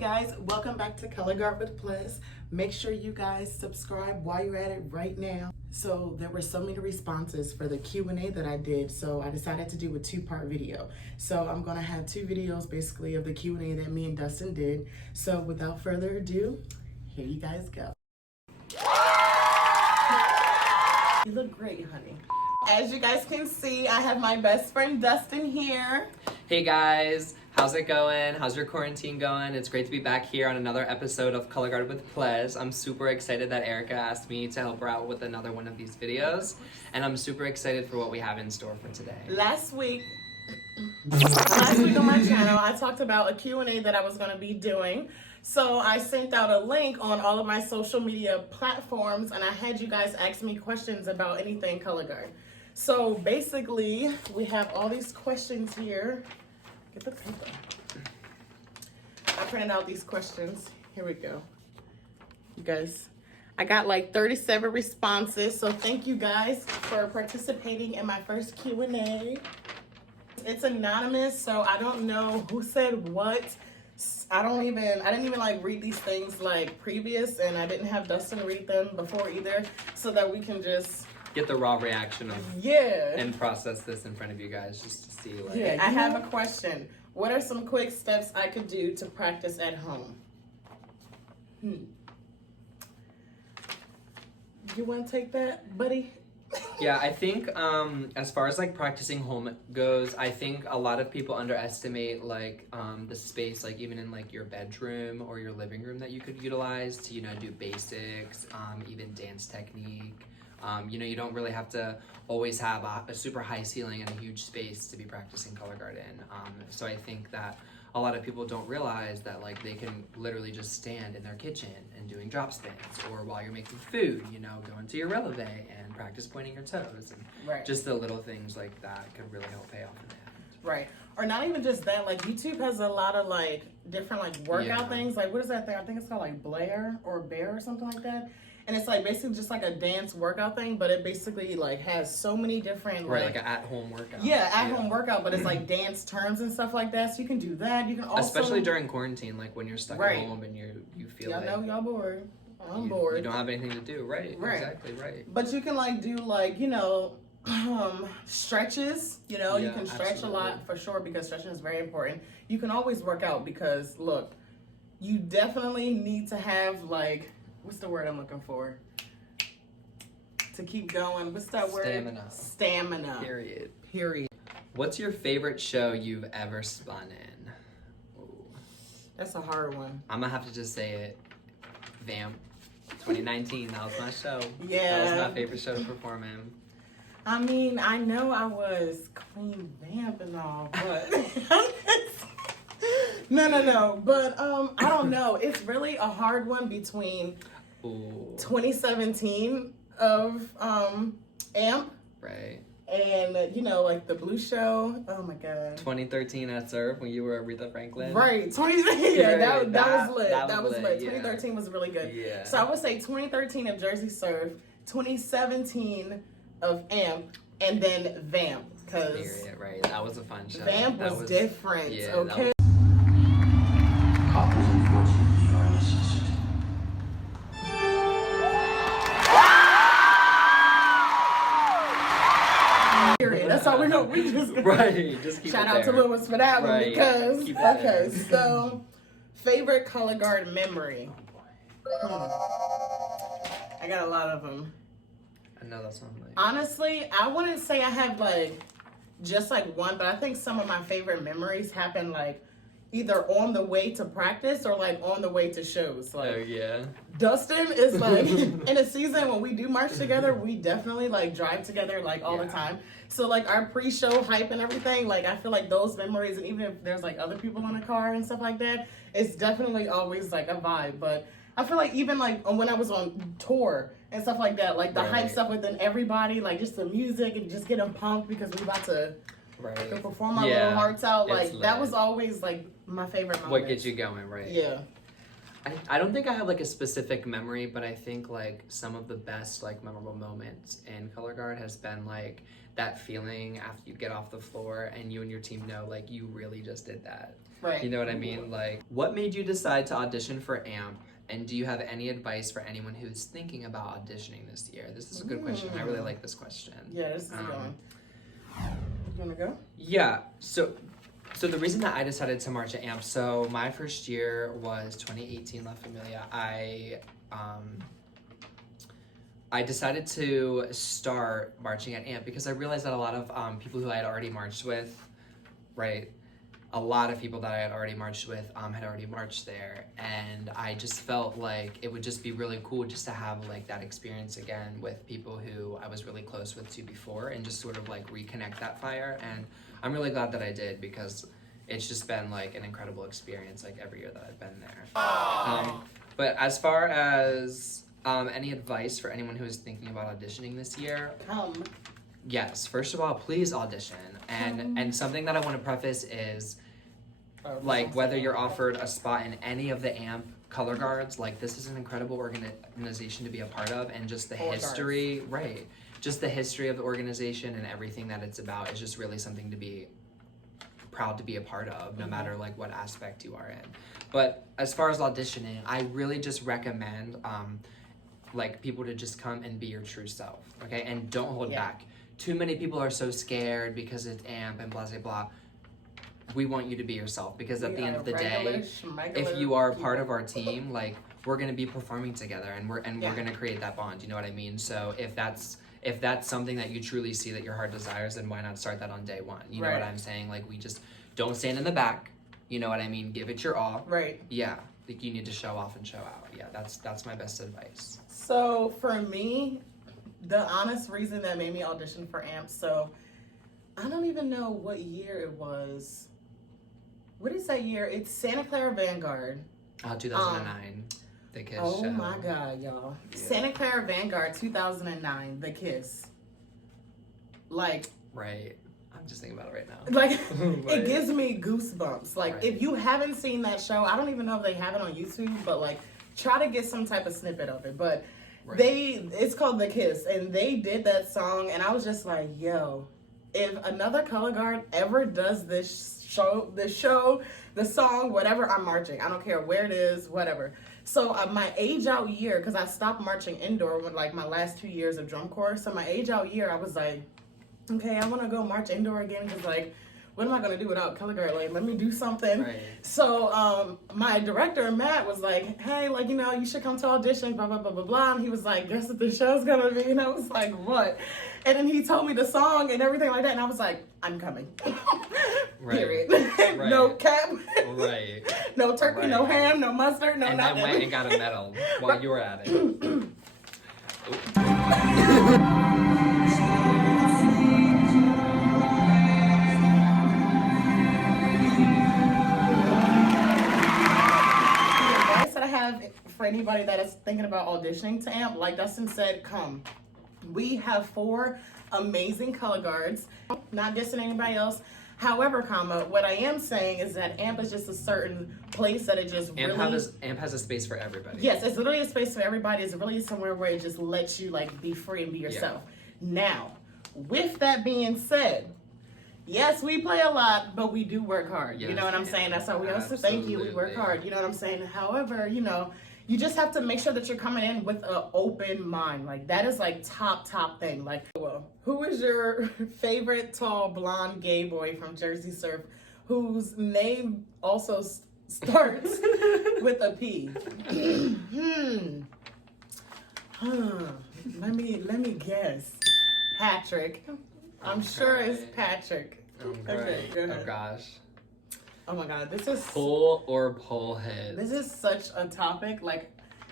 guys, welcome back to Color Guard with Plus. Make sure you guys subscribe while you're at it right now. So there were so many responses for the Q&A that I did, so I decided to do a two-part video. So I'm gonna have two videos basically of the Q&A that me and Dustin did. So without further ado, here you guys go. You look great, honey. As you guys can see, I have my best friend Dustin here. Hey guys, how's it going? How's your quarantine going? It's great to be back here on another episode of Color Guard with Ples. I'm super excited that Erica asked me to help her out with another one of these videos, and I'm super excited for what we have in store for today. Last week on my channel, I talked about a Q&A that I was going to be doing. So I sent out a link on all of my social media platforms, and I had you guys ask me questions about anything Color Guard. So basically, we have all these questions here. Get the paper. I printed out these questions. Here we go. You guys, I got like 37 responses. So thank you guys for participating in my first Q&A. It's anonymous, so I don't know who said what. I didn't even like read these things like previous, and I didn't have Dustin read them before either, so that we can just get the raw reaction of and process this in front of you guys just to see like. Yeah, I have a question. What are some quick steps I could do to practice at home? You want to take that, buddy? Yeah, I think as far as like practicing home goes, I think a lot of people underestimate like the space, like even in like your bedroom or your living room that you could utilize to, you know, do basics, even dance technique. You know, you don't really have to always have a super high ceiling and a huge space to be practicing color guard in. So I think that a lot of people don't realize that like they can literally just stand in their kitchen and doing drop spins, or while you're making food, you know, go into your releve and practice pointing your toes, and just the little things like that could really help pay off in the end. Right. Or not even just that, like YouTube has a lot of like different like workout things. Like what is that thing? I think it's called like Blair or Bear or something like that. And it's like basically just like a dance workout thing, but it basically like has so many different like an at-home workout. Yeah, at-home workout, but it's like dance turns and stuff like that. So you can do that. You can also, especially during quarantine, like when you're stuck at home and you feel like y'all bored. I'm bored. You don't have anything to do. Right. Exactly. Right. But you can like do like, you know, stretches. You know, you can stretch a lot for sure, because stretching is very important. You can always work out, because look, you definitely need to have like, what's the word I'm looking for? To keep going. What's that word? Stamina. Period. What's your favorite show you've ever spun in? Ooh. That's a hard one. I'm gonna have to just say it. Vamp. 2019. That was my show. Yeah. That was my favorite show to perform in. I mean, I know I was clean vamp and all, but No. But I don't know. It's really a hard one between 2017 of AMP. Right. And, you know, like the Blue Show. Oh my God. 2013 at Surf when you were Aretha Franklin. Right. That was lit. That was lit. Yeah. 2013 was really good. Yeah. So I would say 2013 of Jersey Surf, 2017 of AMP, and then Vamp. Period. Right. That was a fun show. Vamp was different. Yeah, okay. That's all we know. We just Just keep shout out to Lewis for that one, because so favorite color guard memory. I got a lot of them. I know that's one. Like, honestly, I wouldn't say I have like just like one, but I think some of my favorite memories happen like either on the way to practice or like on the way to shows. Like, Dustin is like in a season when we do march together, we definitely like drive together like all the time. So like our pre-show hype and everything, like I feel like those memories, and even if there's like other people in the car and stuff like that, it's definitely always like a vibe. But I feel like even like when I was on tour and stuff like that, like the hype stuff within everybody, like just the music and just getting pumped because we about to perform our little hearts out. Like that was always like my favorite moment. What gets you going, right? Yeah. I don't think I have like a specific memory, but I think like some of the best like memorable moments in color guard has been like that feeling after you get off the floor and you and your team know like you really just did that. Right. You know what I mean? Like, what made you decide to audition for AMP? And do you have any advice for anyone who's thinking about auditioning this year? This is a good question. I really like this question. Yeah, this is a good one. You wanna go? Yeah. So the reason that I decided to march at AMP, so my first year was 2018 La Familia. I decided to start marching at AMP because I realized that a lot of people who I had already marched with, right? A lot of people that I had already marched with had already marched there, and I just felt like it would just be really cool just to have like that experience again with people who I was really close with to before, and just sort of like reconnect that fire. And I'm really glad that I did, because it's just been like an incredible experience like every year that I've been there. But as far as any advice for anyone who is thinking about auditioning this year, yes, first of all, please audition. And something that I want to preface is, like, whether you're offered a spot in any of the AMP color guards, like, this is an incredible organization to be a part of, and just the history, right, just the history of the organization and everything that it's about is just really something to be proud to be a part of, no matter like what aspect you are in. But as far as auditioning, I really just recommend like people to just come and be your true self, okay? And don't hold back. Too many people are so scared because it's AMP and blah, blah, blah. We want you to be yourself, because at the end of the day, if you are a part of our team, like, we're gonna be performing together, and we're gonna create that bond, you know what I mean? So if that's something that you truly see that your heart desires, then why not start that on day one? You know what I'm saying? Like, we just don't stand in the back, you know what I mean? Give it your all. Right. Yeah, like, you need to show off and show out. Yeah, that's my best advice. So for me, the honest reason that made me audition for AMP, so I don't even know what year it was. What is that year? It's Santa Clara Vanguard. 2009, The Kiss show. Oh my God, y'all. Yeah. Santa Clara Vanguard 2009, The Kiss. Like. Right. I'm just thinking about it right now. Like, it gives me goosebumps. Like, if you haven't seen that show, I don't even know if they have it on YouTube, but like, try to get some type of snippet of it. But it's called The Kiss, and they did that song, and I was just like, yo, if another color guard ever does this show, the song, whatever, I'm marching. I don't care where it is, whatever. So my age out year, because I stopped marching indoor with like my last 2 years of drum corps. So my age out year, I was like, okay, I want to go march indoor again, because like, what am I going to do without color guard? Like, let me do something. Right. So my director, Matt, was like, hey, like, you know, you should come to audition, blah, blah, blah, blah, blah. And he was like, guess what the show's going to be? And I was like, what? And then he told me the song and everything like that. And I was like, I'm coming. Period. No cap. Right. No turkey, no ham, no mustard, no nothing. And I went and got a medal while you were at it. For anybody that is thinking about auditioning to AMP, like Dustin said, come. We have 4 amazing color guards. Not dissing anybody else. However, what I am saying is that AMP is just a certain place that it just AMP has a space for everybody. Yes, it's literally a space for everybody. It's really somewhere where it just lets you like be free and be yourself. Yeah. Now, with that being said, yes, we play a lot, but we do work hard. Yes, you know what I'm saying? That's how we also thank you. We work hard. You know what I'm saying? However, you know, you just have to make sure that you're coming in with an open mind. Like, that is like top thing. Like, well, who is your favorite tall blonde gay boy from Jersey Surf whose name also starts with a P? Let me guess. Patrick. I'm sure it's Patrick. Okay, go ahead. Oh gosh. Oh my God, this is pull or pull head. This is such a topic. Like,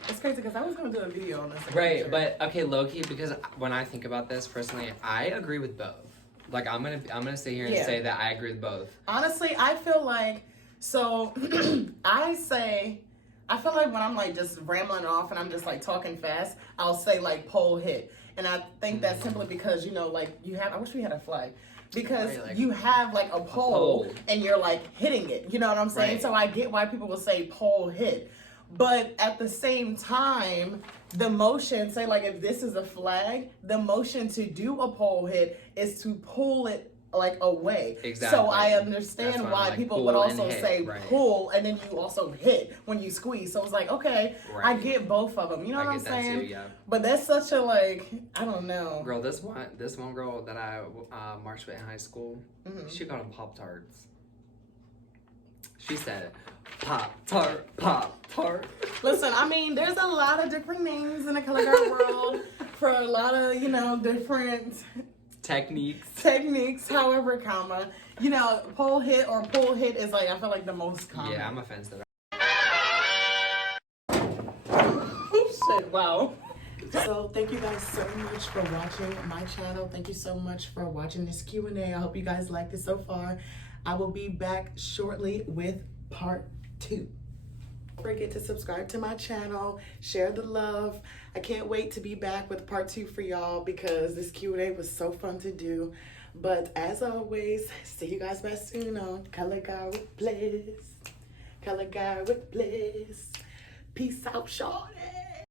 it's crazy because I was gonna do a video on this. Right, but okay, low-key, because when I think about this personally, I agree with both. Like, I'm gonna sit here and say that I agree with both. Honestly, I feel like I feel like when I'm like just rambling off and I'm just like talking fast, I'll say like pole hit, and I think that's simply because, you know, like I wish we had a flag. Because you have like a pole and you're like hitting it, you know what I'm saying? Right. So I get why people will say pole hit. But at the same time, the motion, say like if this is a flag, the motion to do a pole hit is to pull it like away. Exactly. So I understand why like, people would also hit, say right. pull and then you also hit when you squeeze. So it's like, okay, I Right. get both of them. You know what I'm get that saying? too, yeah. But that's such a like, I don't know. Girl, this one girl that I marched with in high school, she got them Pop-Tarts. She said, Pop-Tart, Pop-Tart. Listen, I mean, there's a lot of different names in the color guard world for a lot of, you know, different techniques, however, you know, pole hit or pull hit is like, I feel like the most common. Yeah, I'm offensive. Shit, wow. So thank you guys so much for watching my channel. Thank you so much for watching this Q&A. I hope you guys liked it so far. I will be back shortly with part 2. Don't forget to subscribe to my channel, share the love. I can't wait to be back with part 2 for y'all because this Q&A was so fun to do. But as always, see you guys back soon on Color Guard with Bliss. Color Guard with Bliss. Peace out, shorty.